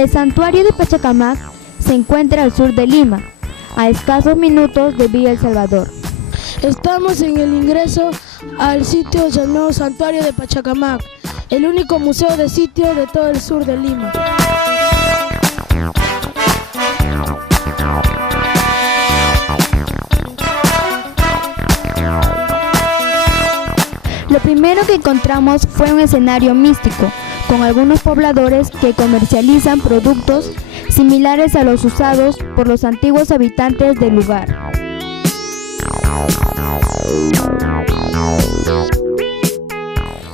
El santuario de Pachacamac se encuentra al sur de Lima, a escasos minutos de Villa El Salvador. Estamos en el ingreso al sitio llamado Santuario de Pachacamac, el único museo de sitio de todo el sur de Lima. Lo primero que encontramos fue un escenario místico, con algunos pobladores que comercializan productos similares a los usados por los antiguos habitantes del lugar.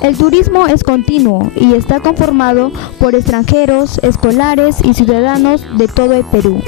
El turismo es continuo y está conformado por extranjeros, escolares y ciudadanos de todo el Perú.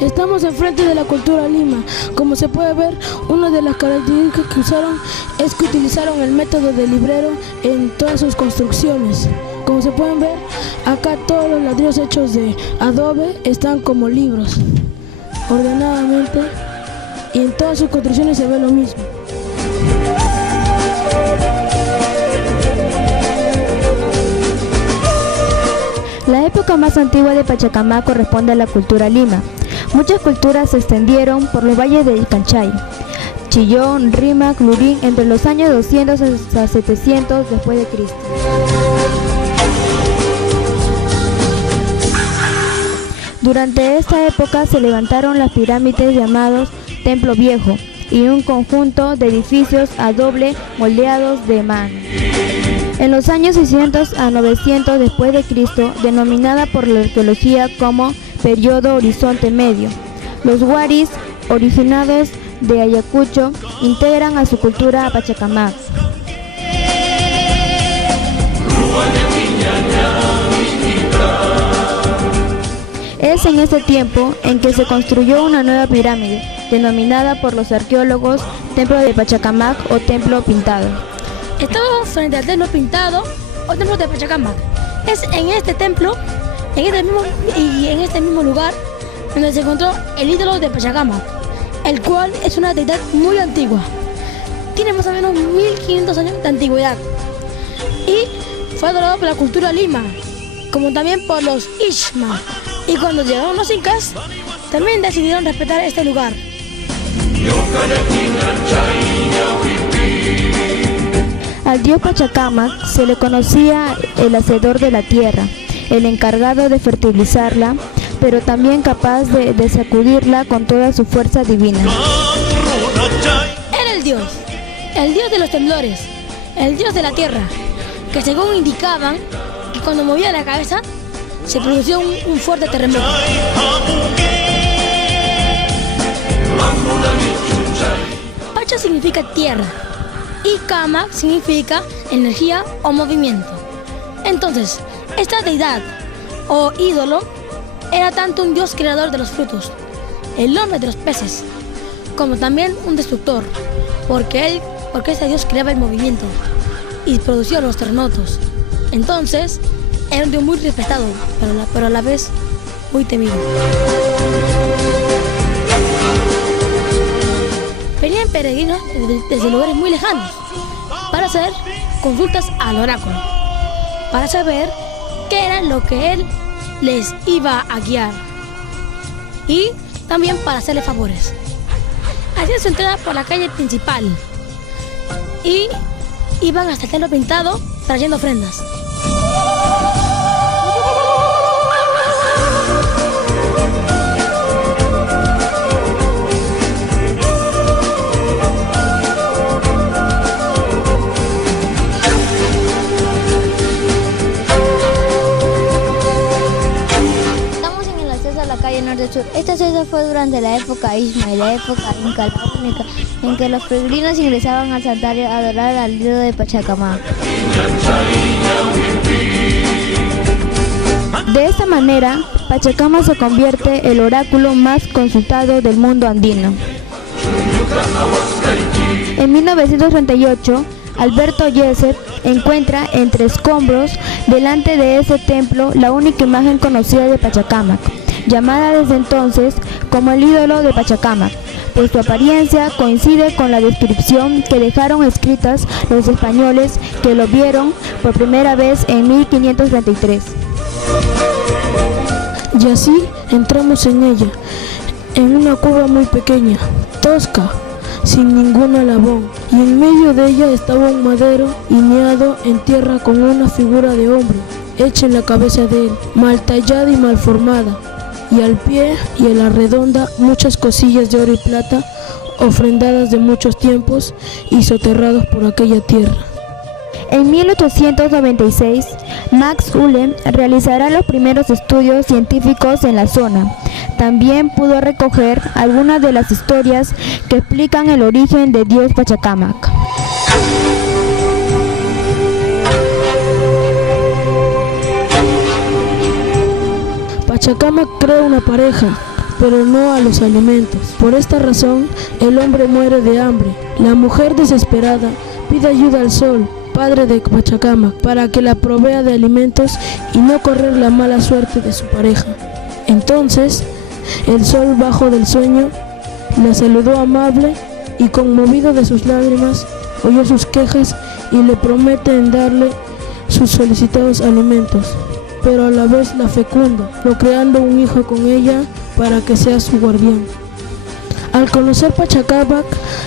Estamos enfrente de la Cultura Lima. Como se puede ver, una de las características que usaron es que utilizaron el método de librero en todas sus construcciones. Como se pueden ver, acá todos los ladrillos hechos de adobe están como libros, ordenadamente, y en todas sus construcciones se ve lo mismo. La época más antigua de Pachacamac corresponde a la Cultura Lima. Muchas culturas se extendieron por los valles de Canchay, Chillón, Rímac, Lurín entre los años 200 hasta 700 después de Cristo. Durante esta época se levantaron las pirámides llamados Templo Viejo y un conjunto de edificios a doble moldeados de mano. En los años 600 a 900 después de Cristo, denominada por la arqueología como periodo Horizonte Medio, los huaris, originados de Ayacucho, integran a su cultura a Pachacamac. Es en este tiempo en que se construyó una nueva pirámide, denominada por los arqueólogos Templo de Pachacamac o Templo Pintado. Estamos frente al Templo Pintado o Templo de Pachacamac. Es en este templo, en este mismo lugar, donde se encontró el ídolo de Pachacamac, el cual es una deidad muy antigua. Tiene más o menos 1500 años de antigüedad y fue adorado por la cultura Lima, como también por los Ishma. Y cuando llegaron los incas, también decidieron respetar este lugar. Al dios Pachacamac se le conocía el hacedor de la tierra, el encargado de fertilizarla, pero también capaz de sacudirla con toda su fuerza divina. Era el dios de los temblores, el dios de la tierra, que según indicaban que cuando movía la cabeza se producía un fuerte terremoto. Pacha significa tierra y Camac significa energía o movimiento. Entonces, esta deidad o ídolo era tanto un dios creador de los frutos, el hombre de los peces, como también un destructor, porque ese dios creaba el movimiento y producía los terremotos. Entonces, era un dios muy respetado, pero a la vez muy temido. Venían peregrinos desde lugares muy lejanos para hacer consultas al oráculo, para saber qué era lo que él les iba a guiar y también para hacerle favores. Hacían su entrada por la calle principal y iban hasta el Templo Pintado trayendo ofrendas. Este es eso fue durante la época Ishma y la época Inca, la única en que los peregrinos ingresaban al santuario a adorar al dios de Pachacamac. De esta manera, Pachacamac se convierte en el oráculo más consultado del mundo andino. En 1938, Alberto Yesset encuentra entre escombros delante de ese templo la única imagen conocida de Pachacamac, llamada desde entonces como el ídolo de Pachacamac, pues su apariencia coincide con la descripción que dejaron escritas los españoles que lo vieron por primera vez en 1533. Y así entramos en ella, en una cueva muy pequeña, tosca, sin ningún alabón, y en medio de ella estaba un madero hineado en tierra con una figura de hombre hecha en la cabeza de él, mal tallada y mal formada, y al pie y en la redonda muchas cosillas de oro y plata, ofrendadas de muchos tiempos y soterrados por aquella tierra. En 1896, Max Uhle realizará los primeros estudios científicos en la zona. También pudo recoger algunas de las historias que explican el origen de Dios Pachacamac. Pachacamac crea una pareja, pero no a los alimentos. Por esta razón, el hombre muere de hambre. La mujer desesperada pide ayuda al sol, padre de Pachacamac, para que la provea de alimentos y no correr la mala suerte de su pareja. Entonces, el sol, bajo del sueño, la saludó amable y, conmovido de sus lágrimas, oyó sus quejas y le promete en darle sus solicitados alimentos, pero a la vez la fecunda, procreando un hijo con ella para que sea su guardián. Al conocer Pachacamac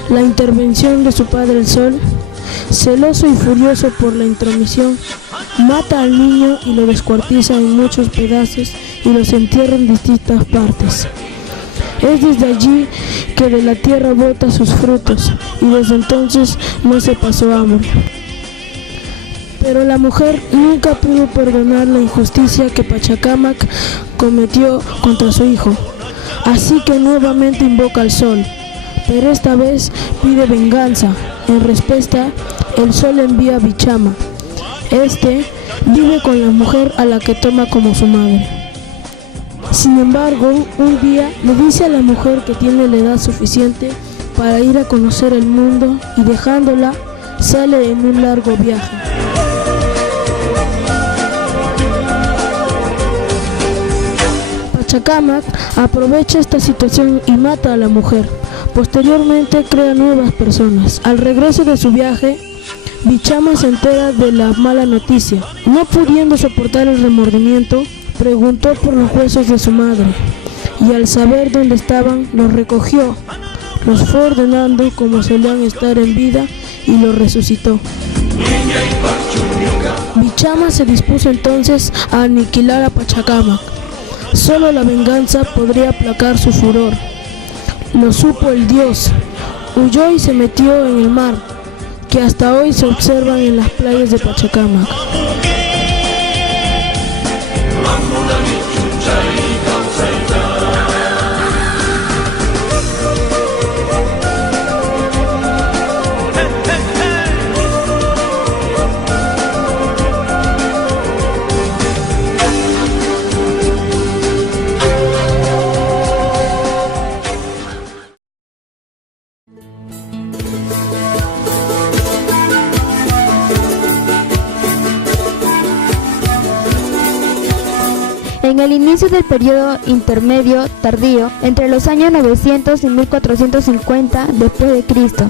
la intervención de su padre el sol, celoso y furioso por la intromisión, mata al niño y lo descuartiza en muchos pedazos y los entierra en distintas partes. Es desde allí que de la tierra bota sus frutos, y desde entonces no se pasó hambre. Pero la mujer nunca pudo perdonar la injusticia que Pachacamac cometió contra su hijo, así que nuevamente invoca al sol, pero esta vez pide venganza. En respuesta, el sol envía a Bichama. Este vive con la mujer a la que toma como su madre. Sin embargo, un día le dice a la mujer que tiene la edad suficiente para ir a conocer el mundo y, dejándola, sale en un largo viaje. Pachacamac aprovecha esta situación y mata a la mujer. Posteriormente crea nuevas personas. Al regreso de su viaje, Bichama se entera de la mala noticia. No pudiendo soportar el remordimiento, preguntó por los huesos de su madre, y al saber dónde estaban, los recogió, los fue ordenando como solían estar en vida y los resucitó. Bichama se dispuso entonces a aniquilar a Pachacamac. Solo la venganza podría aplacar su furor. Lo supo el dios, huyó y se metió en el mar, que hasta hoy se observan en las playas de Pachacamac. En el inicio del periodo intermedio tardío, entre los años 900 y 1450 después de Cristo,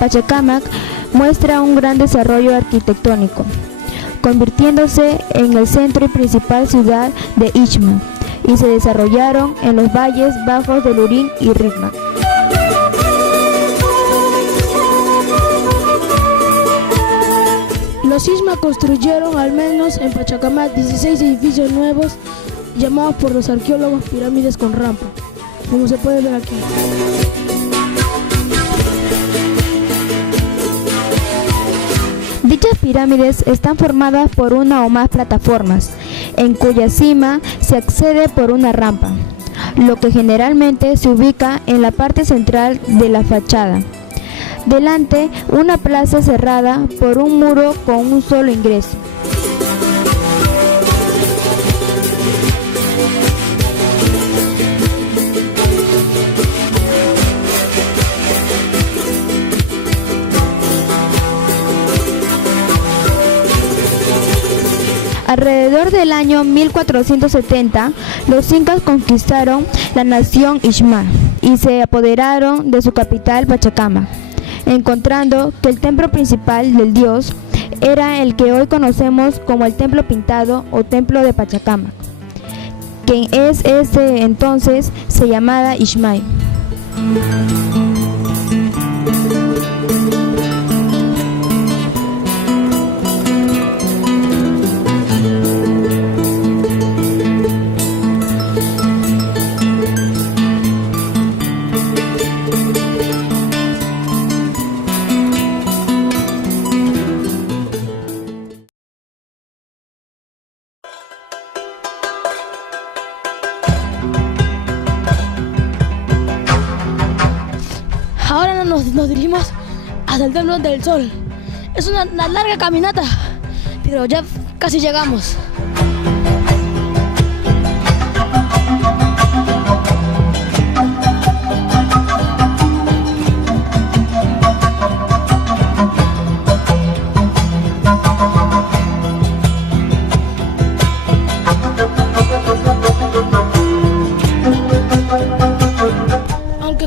Pachacamac muestra un gran desarrollo arquitectónico, convirtiéndose en el centro y principal ciudad de Ishma, y se desarrollaron en los valles bajos del Urín y Ritma. Los Ishma construyeron al menos en Pachacamac 16 edificios nuevos, llamados por los arqueólogos pirámides con rampa, como se puede ver aquí. Dichas pirámides están formadas por una o más plataformas, en cuya cima se accede por una rampa. lo que generalmente se ubica en la parte central de la fachada. Delante, una plaza cerrada por un muro con un solo ingreso. Alrededor del año 1470, los incas conquistaron la nación Ichmal y se apoderaron de su capital Pachacamac, encontrando que el templo principal del dios era el que hoy conocemos como el Templo Pintado o Templo de Pachacamac, que es ese entonces se llamaba Ichmal. Ahora nos dirigimos hasta el Templo del Sol. Es una larga caminata, pero ya casi llegamos.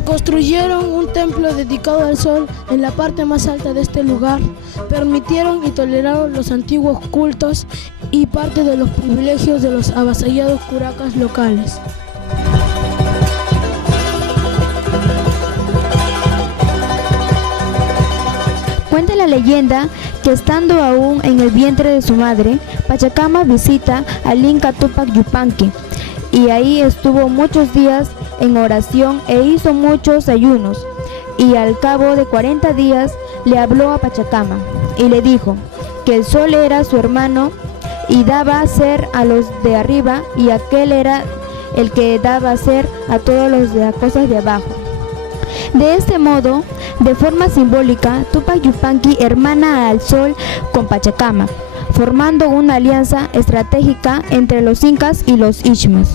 Construyeron un templo dedicado al sol en la parte más alta de este lugar, permitieron y toleraron los antiguos cultos y parte de los privilegios de los avasallados curacas locales. Cuenta la leyenda que estando aún en el vientre de su madre, Pachacamac visita al Inca Tupac Yupanqui y ahí estuvo muchos días en oración e hizo muchos ayunos, y al cabo de 40 días le habló a Pachacamac y le dijo que el sol era su hermano y daba a ser a los de arriba, y aquel era el que daba a ser a todos los de las cosas de abajo. De este modo, de forma simbólica, Tupac Yupanqui hermana al sol con Pachacamac, formando una alianza estratégica entre los incas y los ichmas.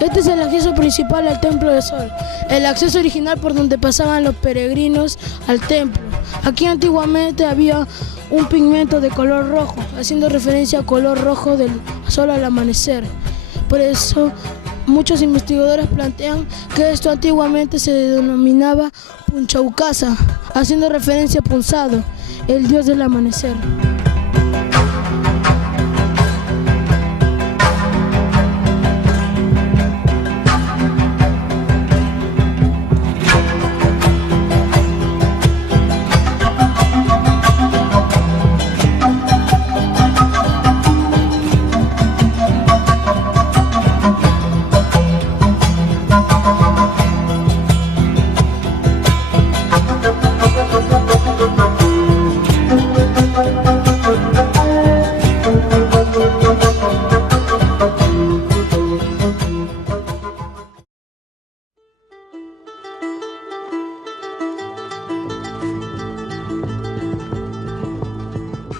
Este es el acceso principal al Templo del Sol, el acceso original por donde pasaban los peregrinos al templo. Aquí antiguamente había un pigmento de color rojo, haciendo referencia al color rojo del sol al amanecer. Por eso muchos investigadores plantean que esto antiguamente se denominaba Punchaucasa, haciendo referencia a Punzado, el dios del amanecer.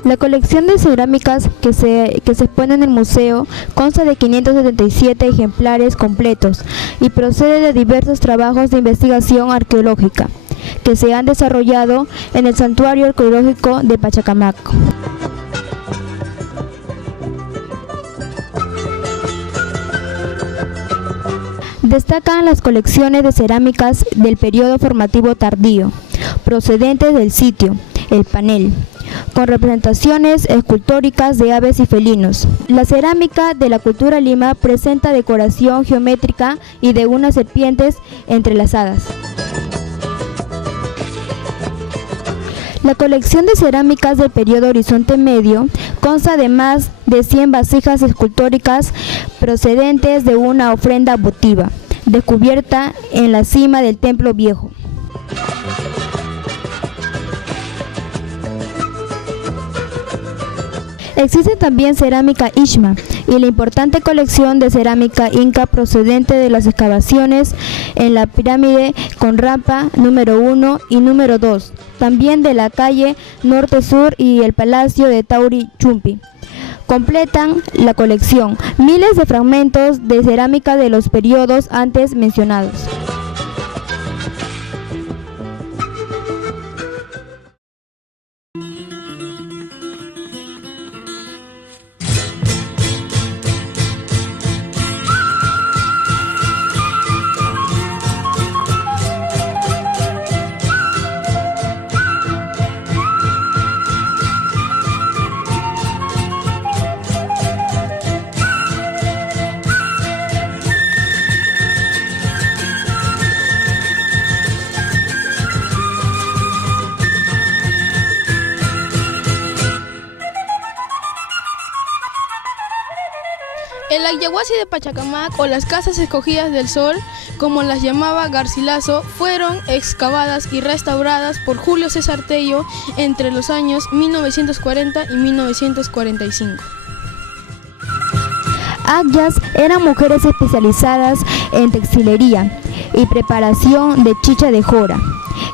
La colección de cerámicas que se expone en el museo consta de 577 ejemplares completos y procede de diversos trabajos de investigación arqueológica que se han desarrollado en el Santuario Arqueológico de Pachacamac. Destacan las colecciones de cerámicas del periodo formativo tardío, procedentes del sitio, el panel, con representaciones escultóricas de aves y felinos. La cerámica de la cultura Lima presenta decoración geométrica y de unas serpientes entrelazadas. La colección de cerámicas del periodo Horizonte Medio consta de más de 100 vasijas escultóricas procedentes de una ofrenda votiva, descubierta en la cima del Templo Viejo. Existe también cerámica Ixma y la importante colección de cerámica inca procedente de las excavaciones en la pirámide con rampa número 1 y número 2, también de la calle Norte-Sur y el Palacio de Tauri Chumpi. Completan la colección miles de fragmentos de cerámica de los periodos antes mencionados. El Ayahuasi de Pachacamac, o las casas escogidas del sol, como las llamaba Garcilaso, fueron excavadas y restauradas por Julio César Tello entre los años 1940 y 1945. Ayas eran mujeres especializadas en textilería y preparación de chicha de jora.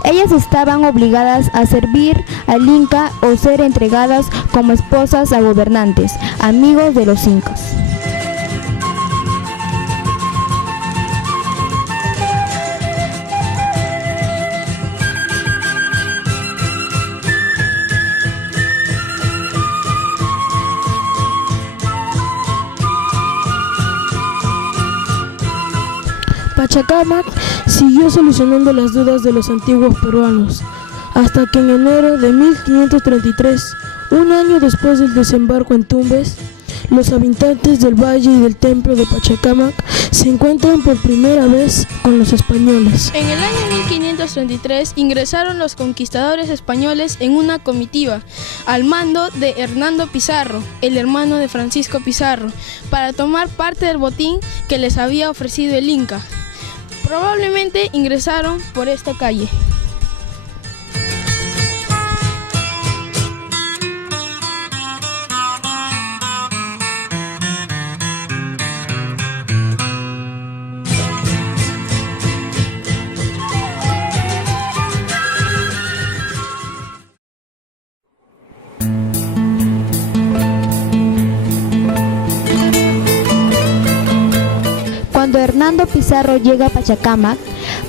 Ellas estaban obligadas a servir al Inca o ser entregadas como esposas a gobernantes, amigos de los incas. Pachacamac siguió solucionando las dudas de los antiguos peruanos, hasta que en enero de 1533, un año después del desembarco en Tumbes, los habitantes del valle y del templo de Pachacamac se encuentran por primera vez con los españoles. En el año 1533 ingresaron los conquistadores españoles en una comitiva al mando de Hernando Pizarro, el hermano de Francisco Pizarro, para tomar parte del botín que les había ofrecido el Inca. Probablemente ingresaron por esta calle. Cuando Hernando Pizarro llega a Pachacamac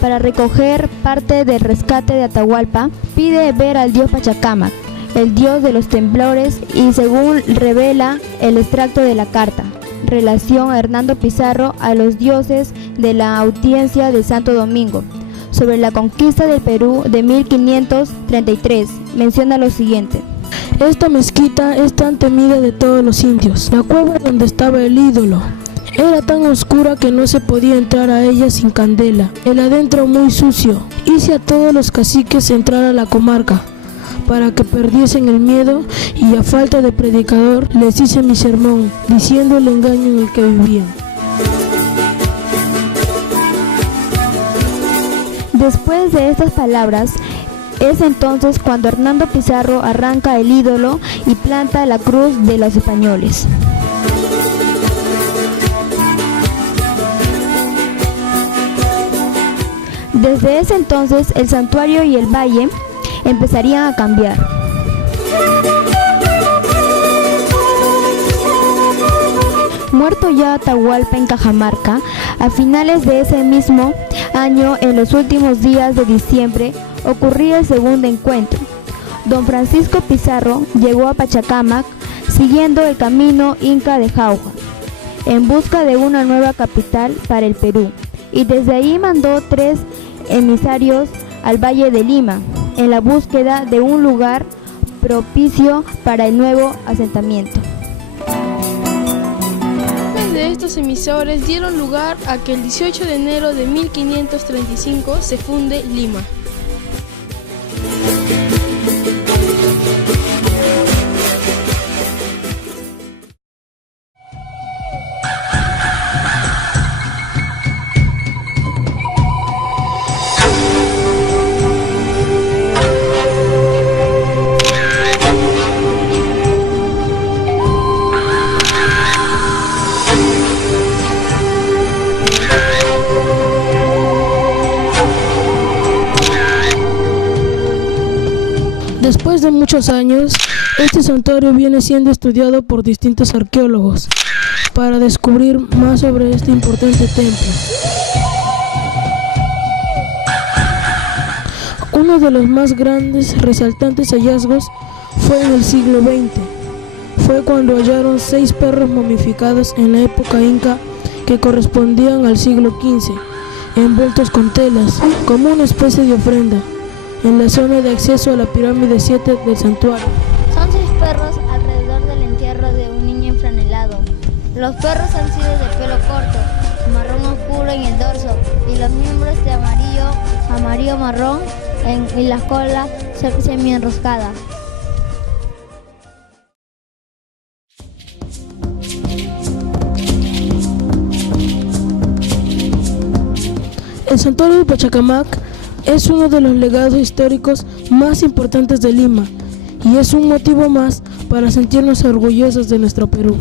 para recoger parte del rescate de Atahualpa, pide ver al dios Pachacamac, el dios de los temblores, y según revela el extracto de la carta, relación a Hernando Pizarro a los dioses de la audiencia de Santo Domingo, sobre la conquista del Perú de 1533, menciona lo siguiente. Esta mezquita es tan temida de todos los indios. La cueva donde estaba el ídolo era tan oscura que no se podía entrar a ella sin candela. El adentro muy sucio. Hice a todos los caciques entrar a la comarca para que perdiesen el miedo, y a falta de predicador les hice mi sermón, diciendo el engaño en el que vivían. Después de estas palabras, es entonces cuando Hernando Pizarro arranca el ídolo y planta la cruz de los españoles. Desde ese entonces, el santuario y el valle empezarían a cambiar. Muerto ya Atahualpa en Cajamarca, a finales de ese mismo año, en los últimos días de diciembre, ocurría el segundo encuentro. Don Francisco Pizarro llegó a Pachacamac siguiendo el camino inca de Jauja, en busca de una nueva capital para el Perú, y desde ahí mandó 3 emisarios al Valle de Lima en la búsqueda de un lugar propicio para el nuevo asentamiento. De estos emisores dieron lugar a que el 18 de enero de 1535 se funde Lima. Después de muchos años, este santuario viene siendo estudiado por distintos arqueólogos para descubrir más sobre este importante templo. Uno de los más grandes resaltantes hallazgos fue en el siglo XX. Fue cuando hallaron 6 perros momificados en la época inca que correspondían al siglo XV, envueltos con telas, como una especie de ofrenda, en la zona de acceso a la pirámide 7 del santuario. Son 6 perros alrededor del entierro de un niño enfranelado. Los perros han sido de pelo corto, marrón oscuro en el dorso y los miembros de amarillo marrón y la cola semi-enroscada. El santuario de Pachacamac es uno de los legados históricos más importantes de Lima y es un motivo más para sentirnos orgullosos de nuestro Perú.